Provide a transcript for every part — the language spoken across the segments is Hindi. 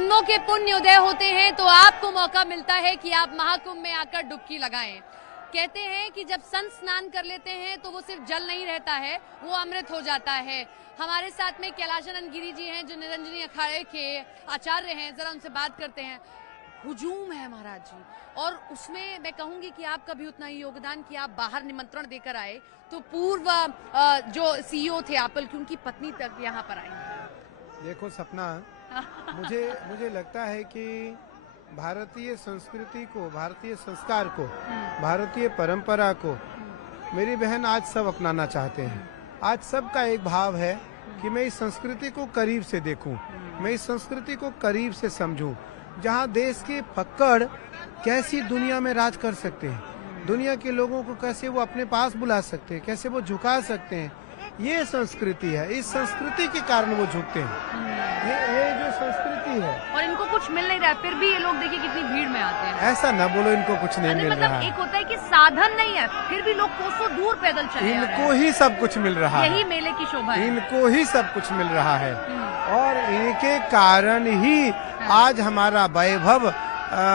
जन्मों के पुण्य उदय होते हैं तो आपको मौका मिलता है कि आप महाकुंभ में आकर डुबकी लगाएं। कहते हैं कि जब संत स्नान कर लेते हैं तो वो सिर्फ जल नहीं रहता है, वो अमृत हो जाता है। हमारे साथ में कैलाशानंद गिरी जी हैं जो निरंजनी अखाड़े के आचार्य हैं, जरा उनसे बात करते हैं। हुजूम है महाराज जी, और उसमें मैं कहूंगी कि आपका भी उतना ही योगदान कि आप बाहर निमंत्रण देकर आए, तो पूर्व जो सीईओ थे एप्पल की, उनकी पत्नी तक यहाँ पर आई। देखो सपना, मुझे लगता है कि भारतीय संस्कृति को, भारतीय संस्कार को, भारतीय परंपरा को मेरी बहन आज सब अपनाना चाहते हैं। आज सबका एक भाव है कि मैं इस संस्कृति को करीब से देखूं, मैं इस संस्कृति को करीब से समझूं, जहां देश के फक्कड़ कैसी दुनिया में राज कर सकते हैं, दुनिया के लोगों को कैसे वो अपने पास बुला सकते हैं, कैसे वो झुका सकते हैं। ये संस्कृति है, इस संस्कृति के कारण वो झुकते हैं। ये जो संस्कृति है, और इनको कुछ मिल नहीं रहा है, फिर भी ये लोग देखिए कितनी भीड़ में आते हैं। ऐसा न बोलो, इनको कुछ नहीं मिल रहा है। एक होता है कि साधन नहीं है, फिर भी लोग कोसों दूर पैदल चले आ रहे हैं। इनको ही सब कुछ मिल रहा है, यही मेले की शोभा है। इनको ही सब कुछ मिल रहा है, और इनके कारण ही आज हमारा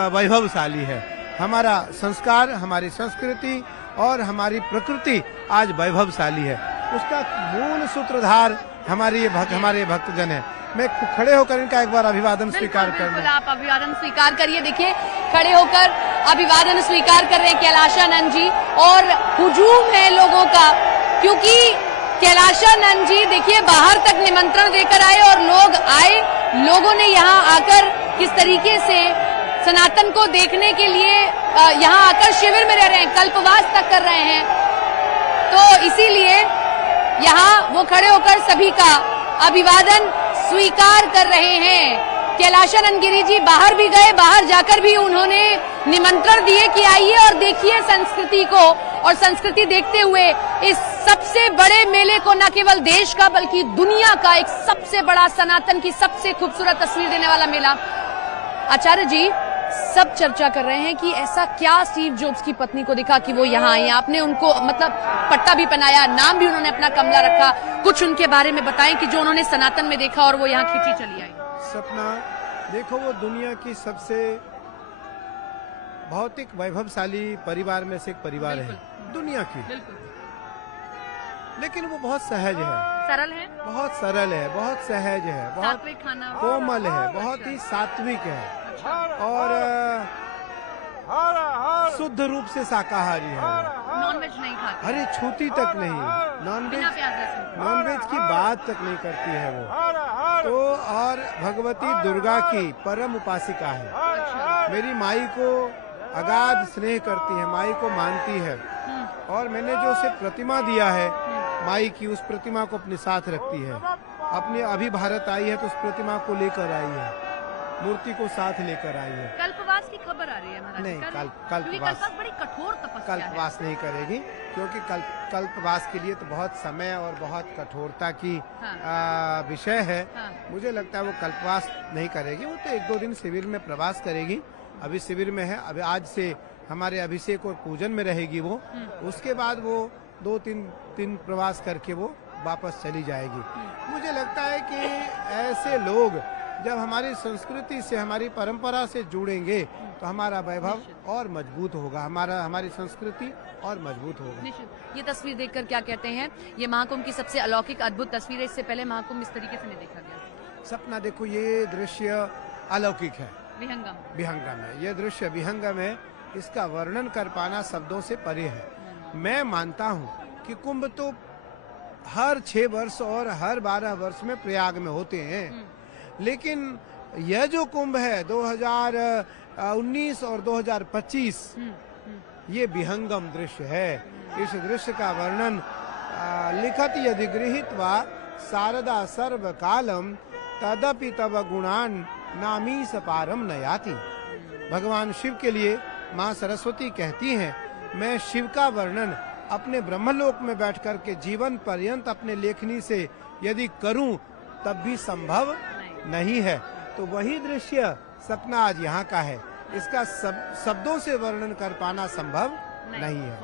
वैभवशाली है। हमारा संस्कार, हमारी संस्कृति और हमारी प्रकृति आज वैभवशाली है। उसका मूल सूत्रधार हमारे भक्तजन है। मैं खड़े होकर इनका एक बार अभिवादन स्वीकार कर, आप अभिवादन स्वीकार करिए। देखिए खड़े होकर अभिवादन स्वीकार कर रहे हैं कैलाशानंद जी, और हुजूम है लोगों का, क्योंकि कैलाशानंद जी देखिए बाहर तक निमंत्रण देकर आए और लोग आए। लोगों ने यहाँ आकर किस तरीके से सनातन को देखने के लिए यहाँ आकर शिविर में रह रहे हैं, कल्पवास तक कर रहे हैं। तो इसीलिए यहाँ वो खड़े होकर सभी का अभिवादन स्वीकार कर रहे हैं। कैलाशानंद गिरी जी बाहर भी गए, बाहर जाकर भी उन्होंने निमंत्रण दिए कि आइए और देखिए संस्कृति को, और संस्कृति देखते हुए इस सबसे बड़े मेले को न केवल देश का बल्कि दुनिया का एक सबसे बड़ा, सनातन की सबसे खूबसूरत तस्वीर देने वाला मेला। आचार्य जी, सब चर्चा कर रहे हैं कि ऐसा क्या स्टीव जॉब्स की पत्नी को दिखा कि वो यहाँ आई। आपने उनको मतलब पट्टा भी पहनाया, नाम भी उन्होंने अपना कमला रखा। कुछ उनके बारे में बताएं कि जो उन्होंने सनातन में देखा और वो यहाँ खींची चली आई। सपना, देखो वो दुनिया की सबसे भौतिक वैभवशाली परिवार में से एक परिवार है दुनिया की, लेकिन वो बहुत सहज है, सरल है, बहुत सरल है, बहुत सहज है, बहुत कोमल है, बहुत ही सात्विक है, और शुद्ध रूप से शाकाहारी है। नॉनवेज नहीं खाती, अरे छूती तक नहीं, नॉनवेज की बात तक नहीं करती है वो तो। और भगवती दुर्गा की परम उपासिका है। मेरी माई को अगाध स्नेह करती है, माई को मानती है, और मैंने जो उसे प्रतिमा दिया है माई की, उस प्रतिमा को अपने साथ रखती है। अपने अभी भारत आई है तो उस प्रतिमा को लेकर आई है, मूर्ति को साथ लेकर आई है। कल्पवास की खबर आ रही है महाराज? नहीं, कल्पवास बड़ी कठोर तपस्या है। कल्पवास नहीं करेगी, क्योंकि कल्पवास के लिए तो बहुत समय और बहुत कठोरता की विषय है। मुझे लगता है वो कल्पवास नहीं करेगी, वो तो 1-2 दिन शिविर में प्रवास करेगी। अभी शिविर में है, अभी आज से हमारे अभिषेक और पूजन में रहेगी वो। उसके बाद वो 2-3 प्रवास करके वो वापस चली जाएगी। मुझे लगता है कि ऐसे लोग जब हमारी संस्कृति से, हमारी परंपरा से जुड़ेंगे तो हमारा वैभव और मजबूत होगा, हमारी संस्कृति और मजबूत होगा। ये तस्वीर देखकर क्या कहते हैं? ये महाकुंभ की सबसे अलौकिक अद्भुत तस्वीर है। इससे पहले महाकुंभ इस तरीके से नहीं देखा गया। सपना, देखो ये दृश्य अलौकिक है, विहंगम है। ये दृश्य विहंगम है, इसका वर्णन कर पाना शब्दों से परे है। मैं मानता हूँ कि कुंभ तो हर 6 वर्ष और हर 12 वर्ष में प्रयाग में होते हैं, लेकिन यह जो कुंभ है 2019 और 2025, ये विहंगम दृश्य है। इस दृश्य का वर्णन लिखत यदि गृहीत्वा शारदा सर्व कालम तदपि तव गुणान नामी सपारम न याति। भगवान शिव के लिए माँ सरस्वती कहती हैं, मैं शिव का वर्णन अपने ब्रह्मलोक में बैठकर के जीवन पर्यंत अपने लेखनी से यदि करूं तब भी संभव नहीं है। तो वही दृश्य सपना आज यहाँ का है, इसका शब्दों से वर्णन कर पाना संभव नहीं है।